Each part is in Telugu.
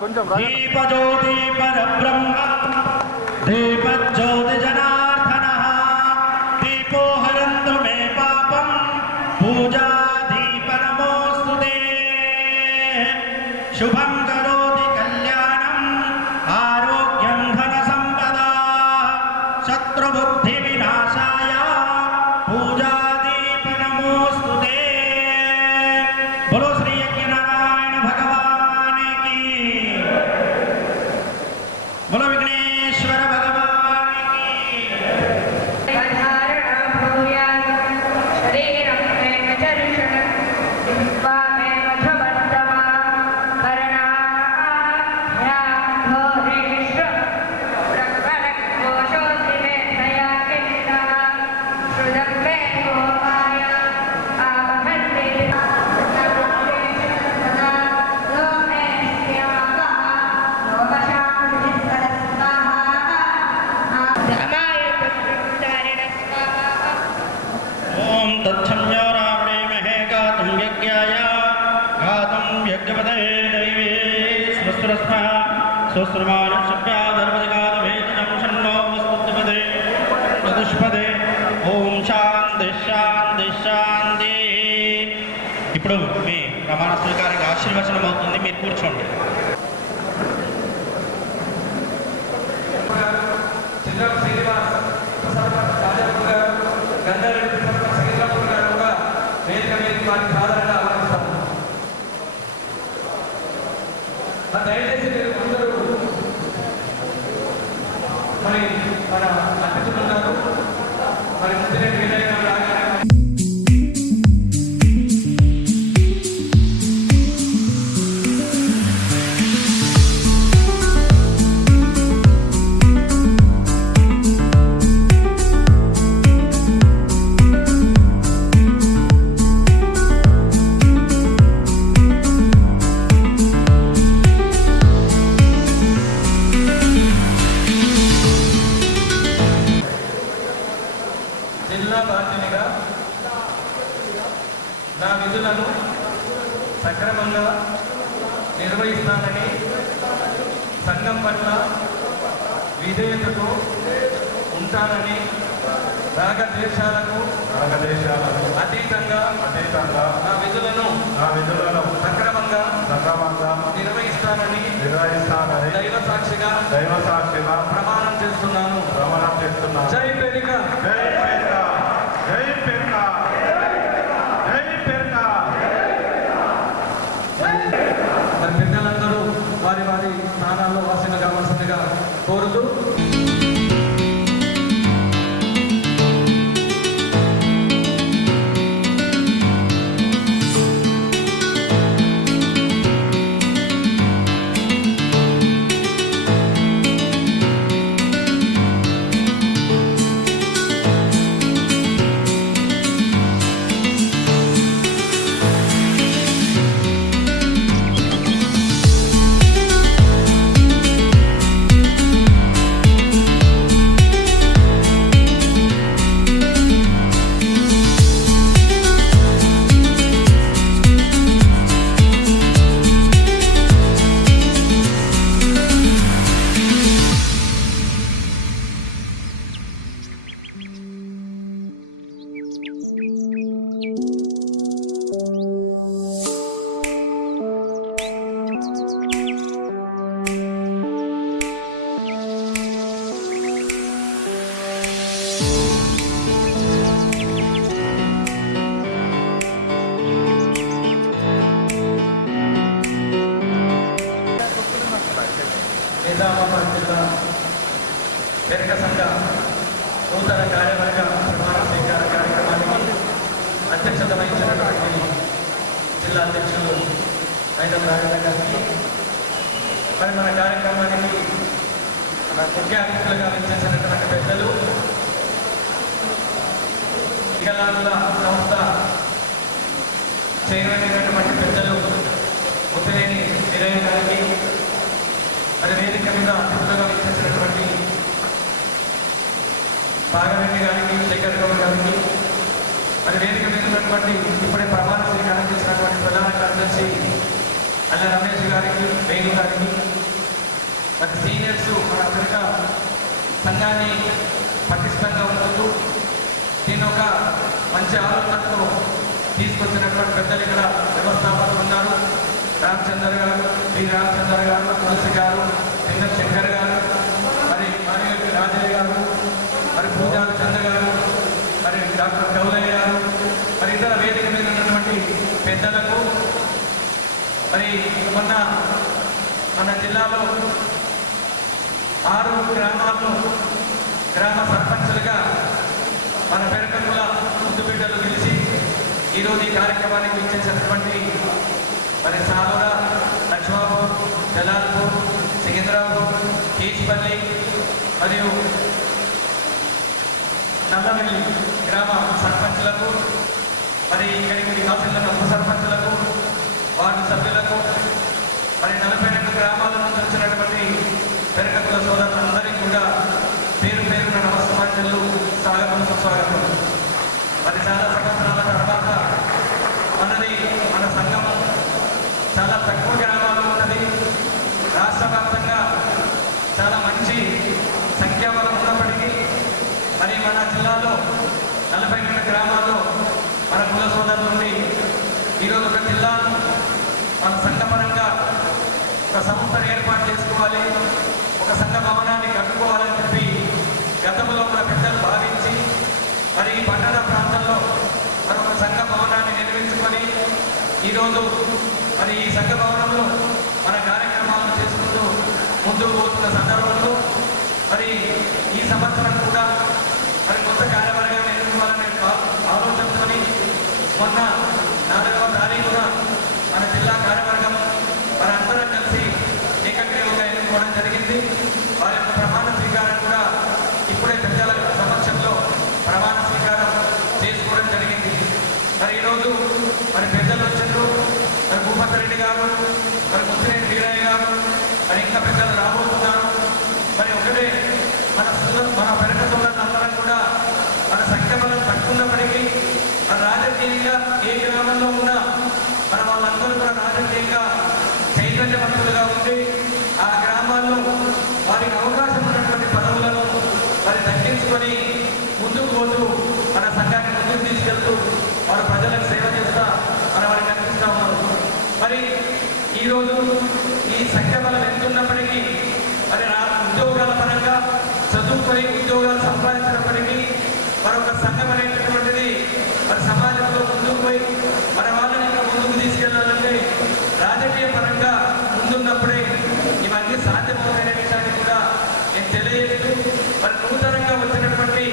కొంచెం దీపజ్యోతి పరబ్రహ్మ దీపజ్యోతి జనార్దనః దీపో హరంతు మే పాపం పూజా దీప నమోస్తుతే శుభం కరోతి కళ్యాణం ఆరోగ్యం ధన సంపదా శత్రుబుద్ధి వినాశాయ పూజా దీప నమోస్తుతే బోలో శ్రీ యజ్ఞనారాయణ భగవాన్ की बोलो विघ्नेश्वर भगवान की तत्संज्ञो रावणे महे गातुं यज्ञाय गातुं यज्ञपते दैवे स्वस्त्रस्मः स्वस्त्रमानुषभ्याधर्मजगातवेदनं शन्नो वस्तुपदे चतुष्पदे ओम शांति शांति शांति ఇప్పుడు మీ ప్రమాణ స్వీకారానికి ఆశీర్వచనం అవుతుంది మీరు కూర్చోండి దయచేసి మీరు అందరూ మరి మన అతిథులు ఉన్నారు మరి ముద్దిరెడ్డి వినయ్ గారు జిల్లా బాధ్యునిగా నా విధులను సక్రమంగా నిర్వహిస్తానని సంఘం పట్ల విధేయతతో ఉంటానని రాగద్వేషాలకు అతీతంగా నా విధులను సక్రమంగా నిర్వహిస్తానని దైవ సాక్షిగా ప్రమాణం చేస్తున్నాను జై పేరిక మరి పిల్లలందరూ వారి వారి స్థానాల్లో వాసన కావాల్సిందిగా కోరుతూ నిజామాబాద్ జిల్లా పేరిక సంఘ నూతన కార్యవర్గ ప్రమాణ స్వీకార కార్యక్రమానికి అధ్యక్షత వహించినటువంటి జిల్లా అధ్యక్షులు ఐదవ రాజన్న గారికి మరి మన కార్యక్రమానికి ముఖ్య అతిథులుగా విచ్చేసినటువంటి పెద్దలు వికలాంగుల సంస్థ చైర్మన్ పెద్దలు ముత్తినేని వీరయ్య గారికి మరి వేదిక మీద అతిథులుగా విచ్చేసినటువంటి భాగరెడ్డి గారికి శేఖర్ గౌడ్ గారికి మరి వేదిక మీద ఉన్నటువంటి ఇప్పుడే ప్రమాణ స్వీకారం చేసినటువంటి ప్రధాన కార్యదర్శి అల్ల రమేష్ గారికి వేణు గారికి మరి సీనియర్స్ మన అమెరికా సంఘాన్ని పటిష్టంగా ఉంచుతూ దీన్ని ఒక మంచి ఆలోచనతో తీసుకొచ్చినటువంటి పెద్దలు ఇక్కడ వ్యవస్థాపకులు ఉన్నారు. రామచందర్ గారు, వి రామచందర్ గారు, తులసి గారు, కింద శంకర్ గారు, మరి మానేటి రాజయ్య గారు, మరి పూజాల చంద్ర గారు, మరి డాక్టర్ గౌలయ్య గారు, మరి ఇతర వేదిక మీద ఉన్నటువంటి పెద్దలకు, మరి మన జిల్లాలో 6 గ్రామాల్లో గ్రామ సర్పంచులుగా మన పెరకకుల ముద్దు బిడ్డలు గెలిచి ఈరోజు ఈ కార్యక్రమానికి ఇచ్చేసినటువంటి మరి సాలూర, లక్ష్మాపూర్, జలాల్పూర్, సికింద్రాపూర్, కేజ్పల్లి మరియు నల్లవెల్లి గ్రామ సర్పంచులకు, మరి ఇక్కడికి కాసిన ఉప సర్పంచులకు, వార్డు సభ్యులకు, మరి 42 గ్రామాల నుంచి వచ్చినటువంటి పెరకకుల సోదరులందరికీ కూడా పేరు పేరున నమస్కారాలు, స్వాగతం, సుస్వాగతం. మరి చాలా సంవత్సరాల తర్వాత మన సంఘం చాలా తక్కువ గ్రామాలు ఉన్నది. రాష్ట్ర వ్యాప్తంగా చాలా మంచి సంఖ్యాబలం ఉన్నప్పటికీ మరి మన జిల్లాలో 42 గ్రామాల్లో మన కుల సోదరుల నుండి ఈరోజు ఒక జిల్లాను మన సంఘపరంగా ఒక సంస్థను ఏర్పాటు చేసుకోవాలి, ఒక సంఘ భవనాన్ని కట్టుకోవాలని చెప్పి గతంలో మన పెద్దలు భావించి మరి ఈ పట్టణ ప్రాంతంలో మరి ఒక సంఘ భవనాన్ని నిర్మించుకొని ఈరోజు మరి ఈ సంఘ భవనంలో మన కార్యక్రమాలను చేసుకుంటూ ముందుకు పోతున్న సందర్భంలో మరి ఈ సంవత్సరం కూడా మరి కొత్త కార్యవర్గాన్ని ఎన్నుకోవాలనే ఆలోచనతో మొన్న 4వ తారీఖున మన జిల్లా కార్యవర్గం మనందరం కలిసి ఏకగ్రీవంగా ఎన్నుకోవడం జరిగింది. వారి యొక్క ప్రమాణ స్వీకారం కూడా ఇప్పుడే పెద్దల సమక్షంలో ప్రమాణ స్వీకారం చేసుకోవడం జరిగింది. మరి ఈరోజు మరి పెద్దలు వచ్చారు, మరి భూపతి రెడ్డి గారు, మరి ముత్తిరెడ్డి వీరయ్య గారు, మరి ఇంకా పెద్దలు రాబోతున్నారు. మరి ఒకటే మన పెరక సోదరులందరం కూడా మన సంఖ్యబలం తక్కున్నప్పటికీ మన రాజకీయంగా ఏ గ్రామంలో ఉన్నా మన వాళ్ళందరూ కూడా రాజకీయంగా చైతన్యవంతులుగా ఉండి ఆ గ్రామాల్లో వారికి అవకాశం ఉన్నటువంటి పదవులను మరి దక్కించుకొని ముందుకు పోతూ మన సంఘాన్ని ముందుకు తీసుకెళ్తూ వారు ప్రజలకు సేవ చేస్తా మన వారికి కనిపిస్తూ ఉన్నారు. మరి ఈరోజు ఈ సంఖ్యాబలం ఎంతున్నప్పటికీ మరి ఉద్యోగాల పరంగా చదువుకొని ఉద్యోగాలు సంపాదించినప్పటికీ మరొక సంఘం అనేటటువంటిది మరి సమాజంలో ముందుకు పోయి మన వాళ్ళని ముందుకు తీసుకెళ్లాలంటే రాజకీయ పరంగా ముందున్నప్పుడే ఇవన్నీ సాధ్యమవుతాయనే విషయాన్ని కూడా నేను తెలియజేస్తూ మరి నూతనంగా వచ్చినటువంటి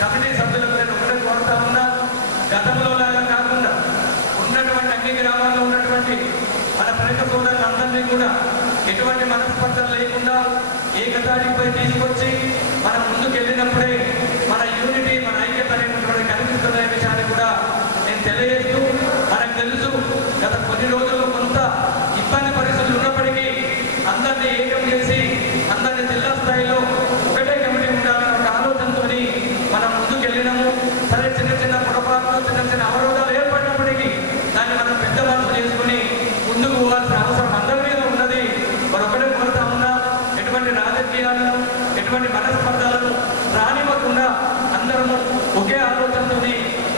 కమిటీ సభ్యులకు నేను ఒకటే కోరుతా ఉన్నా, గతంలో లాగా కాకుండా ఉన్నటువంటి అన్ని గ్రామాల్లో ఉన్నటువంటి మన పెరక సోదరులందరినీ కూడా ఎటువంటి మనస్పర్ధలు లేకుండా ఏకతాటిపై తీసుకొచ్చి మనం ముందుకు వెళ్ళినప్పుడే మన యూనిటీ, మన ఐక్యత అనేటువంటి కనిపిస్తున్న విషయాన్ని కూడా నేను తెలియజేస్తూ, మనకు తెలుసు గత కొన్ని రోజుల్లో కొంత ఇబ్బంది పరిస్థితులు ఉన్నప్పటికీ అందరినీ ఏకం చేసి అందరినీ జిల్లా స్థాయిలో ఒకటే కమిటీ ఉండాలన్న ఒక ఆలోచనతో మనం ముందుకు వెళ్ళినాము. సరే చిన్న చిన్న పొరపాట్లు, చిన్న చిన్న అవరోధాలు ఏర్పడినప్పటికీ దాన్ని మనం పెద్ద మనసు చేసుకుని ముందుకు పోవాల్సిన అవసరం అందరి మీద ఉన్నది. మరొకటే కోరుతా ఉన్నా, ఎటువంటి రాజకీయాలను, ఎటువంటి మనస్పర్ధలను రానివ్వకుండా అందరము ఒకే ఆలోచనతో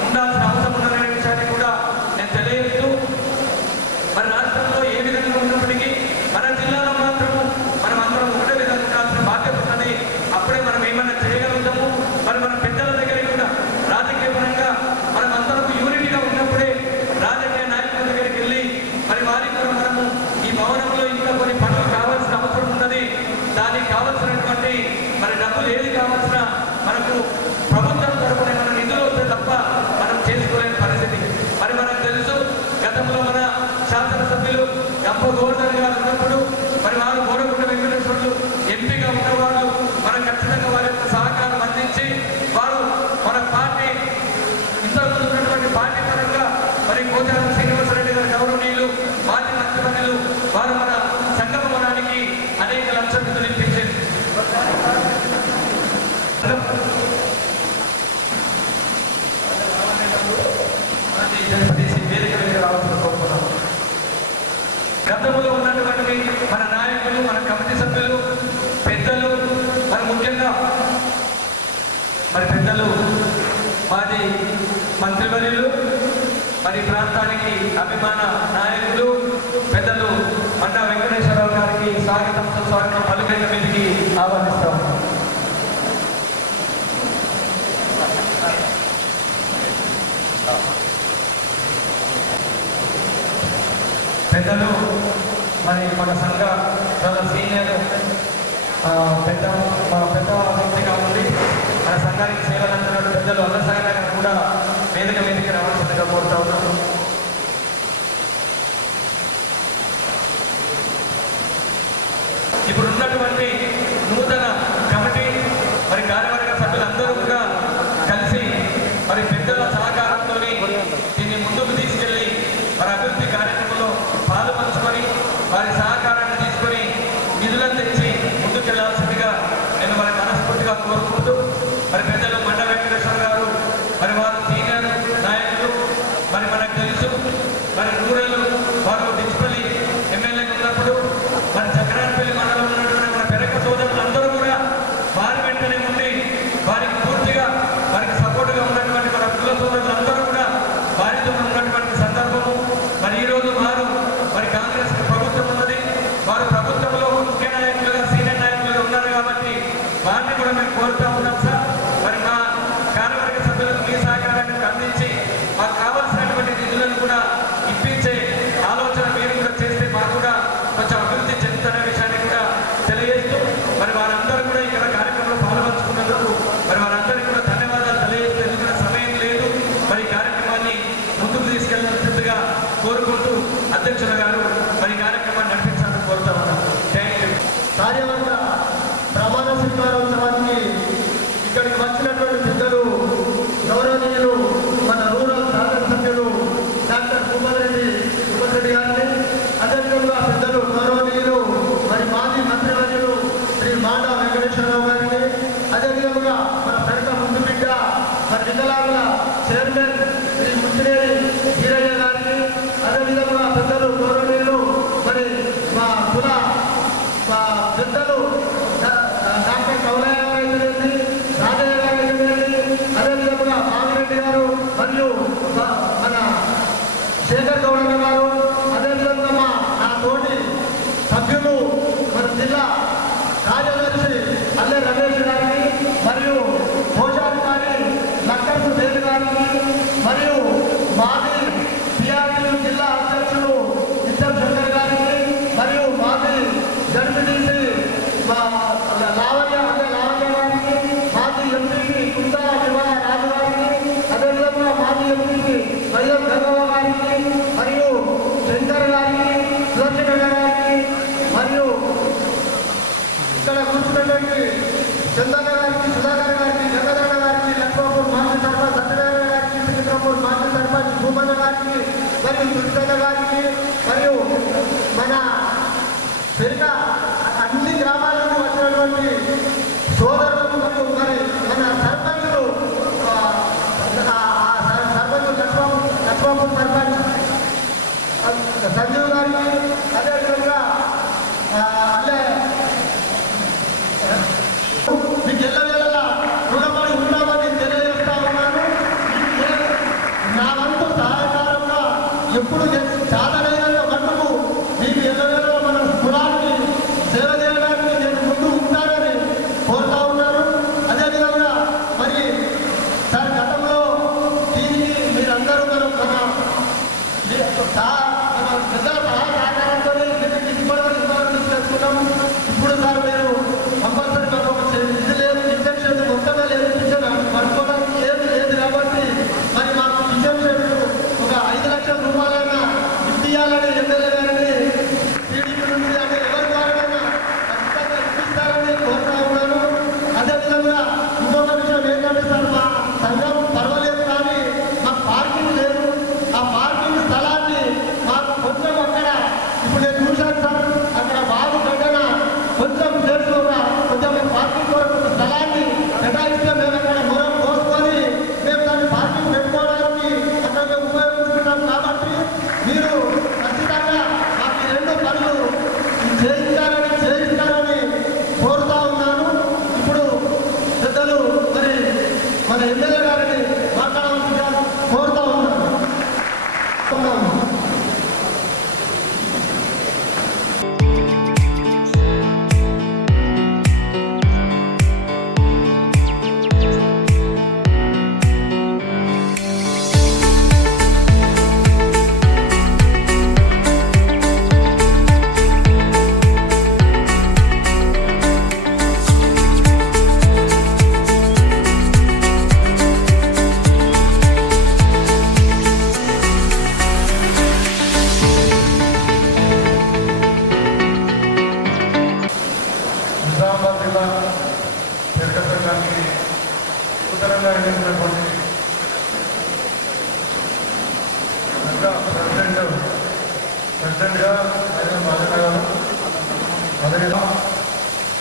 ఉండాల్సిన అవసరం ఉందనే విషయాన్ని కూడా నేను తెలియజేస్తూ, మరి రాష్ట్రంలో ఏ విధంగా ఉన్నప్పటికీ మన జిల్లాలో మాత్రము మనం అందరం ఒకటే విధంగా ఉండాల్సిన బాధ్యత ఉన్నది. అప్పుడే మనం ఏమైనా చేయగలుగుతాము. మరి మన పెద్దల దగ్గరికి కూడా రాజకీయ పరంగా మనం అందరం యూనిటీగా ఉన్నప్పుడే రాజకీయ నాయకుల దగ్గరికి వెళ్ళి మరి వారికి కూడా మనము ఈ భవనంలో ఇంకా కొన్ని పనులు కావాల్సిన అవసరం ఉన్నది. దానికి కావాల్సినటువంటి మరి డబ్బులు ఏది కావాల్సిన మనకు ప్రభుత్వం తరఫున ఏమైనా నిధులు వస్తే తప్ప మనం చేసుకోలేని పరిస్థితి. మరి మనకు తెలుసు గతంలో మన శాసనసభ్యులు గంప గోవర్ధన్ గారు ఉన్నప్పుడు మరి వారు గోడగుండ వెంకటేశ్వరులు ఎంపీగా ఉన్నవాళ్ళు మనం ఖచ్చితంగా వారి యొక్క సహకారం అందించి వారు మన పార్టీ ఇంతకుముందు ఉన్నటువంటి పార్టీ పరంగా మరి కోచారం శ్రీనివాసరెడ్డి గారు గౌరవనీయులు మాజీ మంత్రివర్యులు వారు మన సంఘ భవనానికి అనేక లక్షల నిధులు ఇప్పించారు. గతంలో ఉన్నటువంటి మన నాయకులు, మన కమిటీ సభ్యులు మంత్రివర్యులు, మరి ప్రాంతానికి అభిమాన నాయకులు పెద్దలు మండా వెంకటేశ్వరరావు గారికి స్వాగతం సుస్వాగతం పలుకైన మీదకి ఆహ్వానిస్తాం. పెద్దలు మరి మన సంఘ చాలా సీనియర్ పెద్ద వ్యక్తిగా ఉండి మన సంఘానికి సేవలు అంటున్న పెద్దలు అన్నసాగర్ గారు కూడా వేదిక మీదకి రావాల్సిందిగా కోరుతా ఉన్నాను. ఇప్పుడు ఉన్నటువంటి నూతన కమిటీ మరి కార్యవర్గ సభ్యులందరూ కూడా కలిసి మరి పెద్దల సహకారంతో దీన్ని ముందుకు తీసుకెళ్లి మరి అభివృద్ధి కార్యక్రమంలో పాలు పంచుకొని వారి సహకారాన్ని తీసుకొని నిధులను తెచ్చి ముందుకెళ్లాల్సిందిగా నేను మరి మనస్ఫూర్తిగా కోరుకుంటూ మరి పెద్దలు మండా వెంకటేశ్వర గారు మరి వారు సీనియర్ నాయకులు, మరి మనకు తెలుసు మరి రూరల్ వారు డిజిపల్లి ఎమ్మెల్యేగా ఉన్నప్పుడు మరి చక్రాన్పల్లి మండలంలో ఉన్నటువంటి మన పెరక సోదరులందరూ కూడా వారి వెంటనే ఉండి వారికి పూర్తిగా వారికి సపోర్టుగా ఉన్నటువంటి మన కుల సోదరులందరూ కూడా వారితో ఉన్నటువంటి సందర్భము. మరి ఈరోజు వారు మరి కాంగ్రెస్ ప్రభుత్వం ఉన్నది, వారు ప్రభుత్వంలో ముఖ్య నాయకులుగా సీనియర్ నాయకులుగా ఉన్నారు కాబట్టి వారిని కూడా మేము కోరుతా ఉన్నాం సార్. మరి మా కార్యవర్గ సభ్యులకు మీ సహకారాన్ని అందించి మాకు కావాల్సినటువంటి నిధులను కూడా ఇప్పించే ఆలోచన మీరు కూడా చేస్తే మాకు కూడా కొంచెం అభివృద్ధి చెందుతున్న విషయాన్ని కూడా తెలియజేస్తూ మరి వారందరూ కూడా ఇక్కడ కార్యక్రమంలో పాల్పంచుకున్నందుకు మరి వారందరికీ కూడా ధన్యవాదాలు తెలియజేస్తూ, ఎందుకంటే సమయం లేదు మరి కార్యక్రమాన్ని ముందుకు తీసుకెళ్ళినట్టుగా కోరుకుంటూ అధ్యక్షుల గారు మరి కార్యక్రమాన్ని నడిపించాలని కోరుతా ఉన్నాను. Thank you. కార్యవర్గ ప్రమాణ స్వీకారోత్సవానికి ఇక్కడికి వచ్చినటువంటి పెద్దలు గౌరవనీయులు మన రూరల్ శాసనసభ్యులు డాక్టర్ భూపతిరెడ్డి గారిని, అదేవిధంగా పెద్దలు గౌరవనీయులు మరి మాజీ మంత్రివర్యులు శ్రీ మాండా వెంకటేశ్వరరావు గారిని, అదేవిధంగా మన పెరక ముందు బిడ్డ మరి వికలాంగుల చైర్మన్ శ్రీ ముచ్చినేని వీరయ్య గారిని, అదేవిధంగా పెద్దలు గౌరవనీయులు మరి మా కుల పెద్దలు డాక్టర్ కౌలయ్య గారు అయితేనేది, రాజయ్య గారు అయితేనేది, అదేవిధంగా మామిరెడ్డి గారు మరియు మన శేఖర్ గౌడన్న గారు, అదేవిధంగా నా తోటి సభ్యులు మన జిల్లా కార్యదర్శి అల్లె రమేష్ గారిని, మరియు పోషాధికారి లక్కర్సు దేవి గారిని, మరియు మాజీ టీఆర్ఎస్ జిల్లా అధ్యక్షులు ఇద్దరు శంకర్ గారిని, మరియు మాజీ జడ్పీటీసీ లావణ్య గారికి, మాజీ ఎంపీకి కుందా రాజు గారికి, అదేవిధంగా మాజీ ఎంపీకి వైఎస్ గంగవ్వ గారికి, మరియు శంకర్ గారికి, సుదర్శన గారికి, మరియు ఇక్కడ కూర్చున్నటువంటి చందన్న గారికి, సుధాకర్ గారికి, జగదన్న గారికి, లక్ష్మపూర్ మాజీ సర్పంచ్ సత్యనారాయణ గారికి, శ్రీకృష్ణపూర్ మాజీ సర్పంచ్ భూమన్న గారికి, మరియు దుర్గన్న గారికి, మరియు మన పెరిగా అన్ని గ్రామాల నుండి వచ్చినటువంటి సోదరులకు మరియు మరి మన సర్పంచులు లక్ష్మపూర్ సర్పంచ్ సంజీవ్ గారికి, అదేవిధంగా అల్లే మీకు ఎల్లవేళలా రుణపడి ఉన్నామని తెలియజేస్తా ఉన్నాను. నా వంతు సహకారంగా ఎప్పుడు సాధనైనంత మట్టుకు మీకు ఎల్లవేళలా మన కులానికి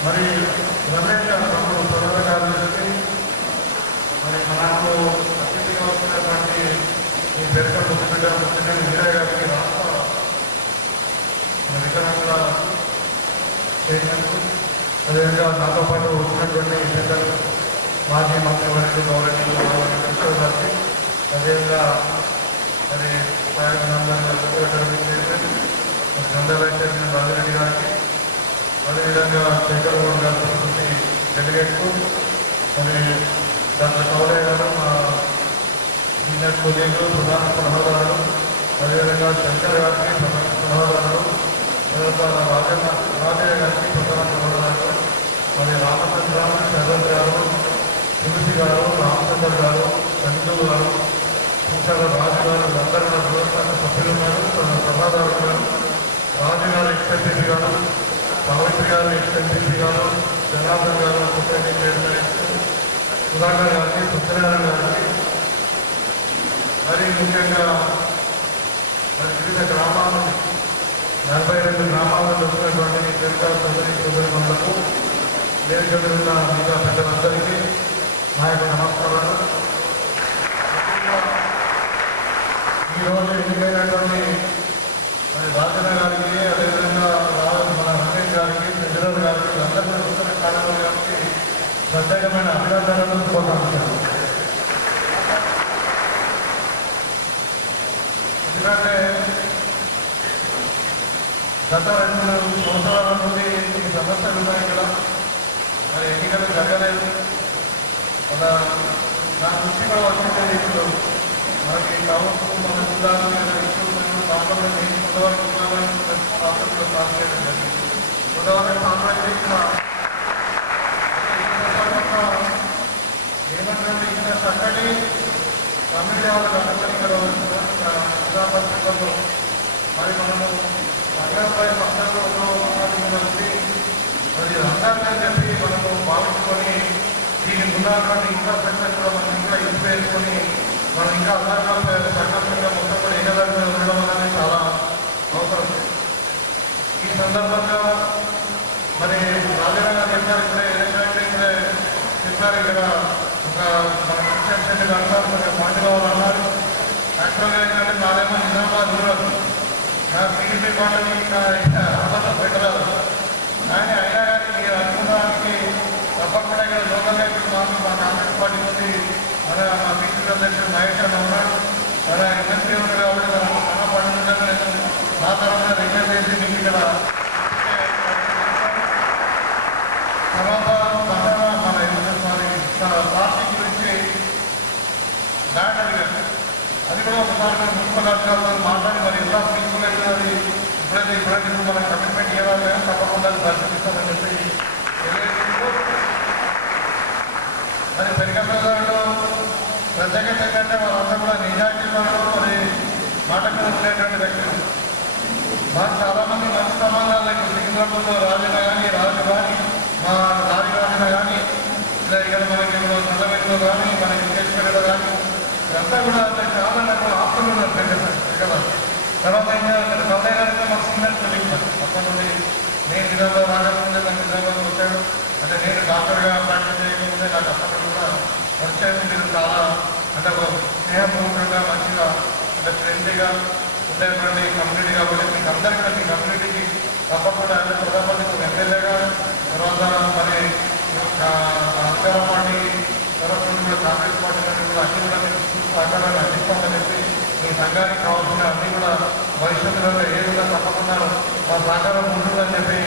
మరి రమేష్ తమ్ముడు ప్రధాన కార్యదర్శి, మరి మనకు అతిథిగా వచ్చినటువంటి ఈ పెరక ముద్దుబిడ్డ ముద్దునేని వీరయ్య గారికి రాష్ట్ర వికలాంగుల చైర్మన్, అదేవిధంగా నాతో పాటు వచ్చినటువంటి పెద్దలు మాజీ మంత్రివర్యులు గౌరవనీయులు కృష్ణ గారికి, అదేవిధంగా మరి సెక్రటరీ చైర్మన్ గ్రంథాలయ చైర్మన్ రాజిరెడ్డి గారికి, అదేవిధంగా శేఖర్ గౌడ్ గారి ప్రకృతి డెలిగేట్కు, మరి డాక్టర్ కౌలయ్య గారు మా సీనియర్ కొలీగులు ప్రధాన సలహాదారులు, అదేవిధంగా శంకర్ గారికి ప్రధాన సలహాదారులు, తర్వాత రాజయ్య గారికి ప్రధాన సలహాదారులు, మరి రామచంద్ర శరత్ గారు, తులసి గారు, రామచంద్ర గారు, చంద్రు గారు, పుంచాల రాజు గారు, అందరూ వ్యవస్థాపక సభ్యులు ఉన్నారు, సలహాదారులు ఉన్నారు, రాజు గారు ఎక్స్ఎంపీ గారు, సావిత్రి గారు ఎక్స్ఎంపీ గారు, జనార్దన్ గారు సొసైటీ చైర్మన్, సుధాకర్ గారికి, సత్యనారాయణ గారికి, మరి ముఖ్యంగా మరి వివిధ గ్రామాల నుండి 42 గ్రామాల నుండి వచ్చినటువంటి తెలుగు సోదరి మండలకు నేర్చుకున్న మిగతా పెద్దలందరికీ నా యొక్క నమస్కారాలు. ఈరోజు ఎన్నికైనటువంటి మరి రాజన్న గారికి, అదేవిధంగా మన రమేష్ గారికి, చంద్రబాబు గారికి, అందరూ నూతన కార్యక్రమం గారికి ప్రత్యేకమైన అభినందనలు శుభాకాంక్షలు. ఎందుకంటే గత 2 సంవత్సరాల నుండి ఈ సమస్యలు ఉన్నాయి కదా, మరి ఎన్నికలు జరగలేదు. మన నా నుంచి కూడా వచ్చింది ఇప్పుడు మనకి కావచ్చు మన జిల్లాలో పాపంలో నేను కొంతవరకు పాత్రలో సాధించడం జరిగింది. కొంతవరకు సాంప్రదాయ ఏమంటే ఇంకా చక్కటి తమిళ వాళ్ళ ఇక్కడ నిజామాబాద్లో మరి మనము సంఘంపై పక్షంలో ఉన్నది మరి రంగాన్ని అని చెప్పి మనము భావించుకొని దీనికి ఉన్నటువంటి ఇన్ఫ్రాస్ట్రక్చర్ కూడా మనం ఇంకా ఇంపు వేసుకొని మనం ఇంకా అందరికీ సంఘంగా మొత్తం కూడా ఏకదారి మీద ఉండడం అనేది చాలా అవసరం. ఈ సందర్భంగా మరి రాజీనామా చెప్పారు, ఇప్పుడే ఏదైతే ఇప్పుడే చెప్పారు, ఇక్కడ ఒక మన క్రిస్టియన్ సెంటర్ అంటారు, పార్టీలో వాళ్ళు అన్నారు. యాక్చువల్గా ఏంటంటే నాదేమో నిజామాబాద్ రూరల్, నా టీడీపీ పార్టీని ఇంకా అమలు పెట్టరాదు. కానీ అయినా కానీ మీరు అనుకున్నానికి తప్పకుండా ఇక్కడ లోకల్గా ఇప్పుడు మా కాంగ్రెస్ పార్టీ నుండి మన మా బీసీ అధ్యక్షుడు మహేష్ అన్న ఉన్నాడు, మన ఎమ్మెల్సీ ఉన్నాడు. కాబట్టి మన పార్టీ నుండి నా తరఫున రిక్వెస్ట్ చేసి మీకు ఇక్కడ తర్వాత మన పార్టీ గురించి ల్యాండ్ అడిగారు. అది కూడా ఒకసారి మేము మున్సిపల్ అధికారులతో మాట్లాడి మరి ఎలా పీస్ఫుల్ అయితే అది ఇప్పుడైతే మనం కమిట్మెంట్ ఇవ్వాలి కానీ తప్పకుండా అది పరిశీలిస్తామని చెప్పి మరి పెరిగంలో ప్రత్యేకత ఏంటంటే వాళ్ళంతా కూడా నిజాయితీ వాళ్ళు మరి మాట మీద ఉండేటువంటి వ్యక్తులు. మాకు చాలామంది మంచి సంబంధాలు లేక సికింద్రాబాద్లో రాజున కానీ మా రాజురాజున కానీ ఇక్కడ మనకి నల్లవేటిలో కానీ మన ఇంకేశ్వరిలో కానీ ఇదంతా కూడా చాలా నాకు ఆస్తులు ఉన్నారు పెద్దగా. తర్వాత ఇంకా కౌలయ్య గారితో మాకు సీనియర్ కొలీగ్ అక్కడ నుండి నేను నిజంగా రాకముందే నాకు నిజంగా వచ్చాడు. అంటే నేను డాక్టర్గా ప్రాక్టీస్ చేయకముందే నాకు అక్కడ కూడా వచ్చేది. మీరు చాలా అంటే ఒక స్నేహపూర్వకంగా మంచిగా అంటే ఫ్రెండ్లీగా ఉండేటువంటి కమ్యూనిటీ కాబట్టి మీకు అందరికీ కూడా మీ కమ్యూనిటీకి తప్పకుండా అంటే ప్రధానమంత్రి ఎమ్మెల్యేగా తర్వాత మరి అధికార పార్టీ తరఫు నుండి కూడా కాంగ్రెస్ పార్టీ నుండి కూడా అన్ని కూడా మీకు సహకారాన్ని అందిస్తామని చెప్పి మీ సంఘానికి కావాల్సిన అన్ని కూడా భవిష్యత్తులో ఏ విధంగా తప్పకుండా మా సహకారం ఉంటుందని చెప్పి